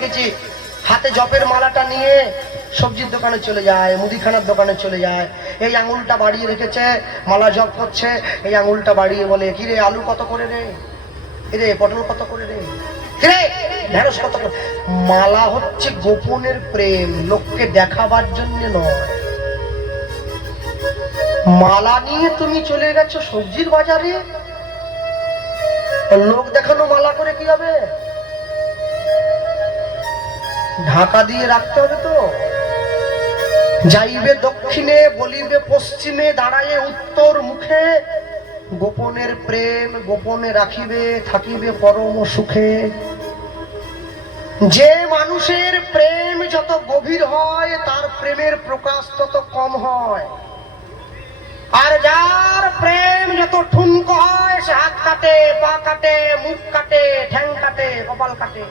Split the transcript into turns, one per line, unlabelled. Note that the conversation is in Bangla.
দেখেছি। হাতে জপের মালাটা নিয়ে সবজির দোকানে চলে যায়, মুদিখানার দোকানে চলে যায়। এই আঙুলটা বাড়িয়ে রেখেছে, মালা জপ করছে। এই আঙুলটা বাড়িয়ে বলে, কিরে, আলু কত করে রে? কিরে, পটল কত করে রে? ঢেঁড়স কত করে? মালা হচ্ছে গোপনের প্রেম, লোককে দেখাবার জন্য নয়। মালা নিয়ে তুমি চলে গেছো সবজির বাজারে? লোক দেখানো মালা করে কি হবে? ঢাকা দিয়ে রাখতে হবে তো। যাইবে দক্ষিণে, বলিবে পশ্চিমে, দাঁড়ায় উত্তর মুখে। গোপনের প্রেম গোপনে রাখিবে, থাকিবে পরম সুখে। যে মানুষের প্রেম যত গভীর হয়, তার প্রেমের প্রকাশ তত কম হয়। আর যার প্রেম যত ঠুনকো হয়, সে হাত কাটে, পা কাটে, মুখ কাটে, ঠ্যাং কাটে, কপাল কাটে।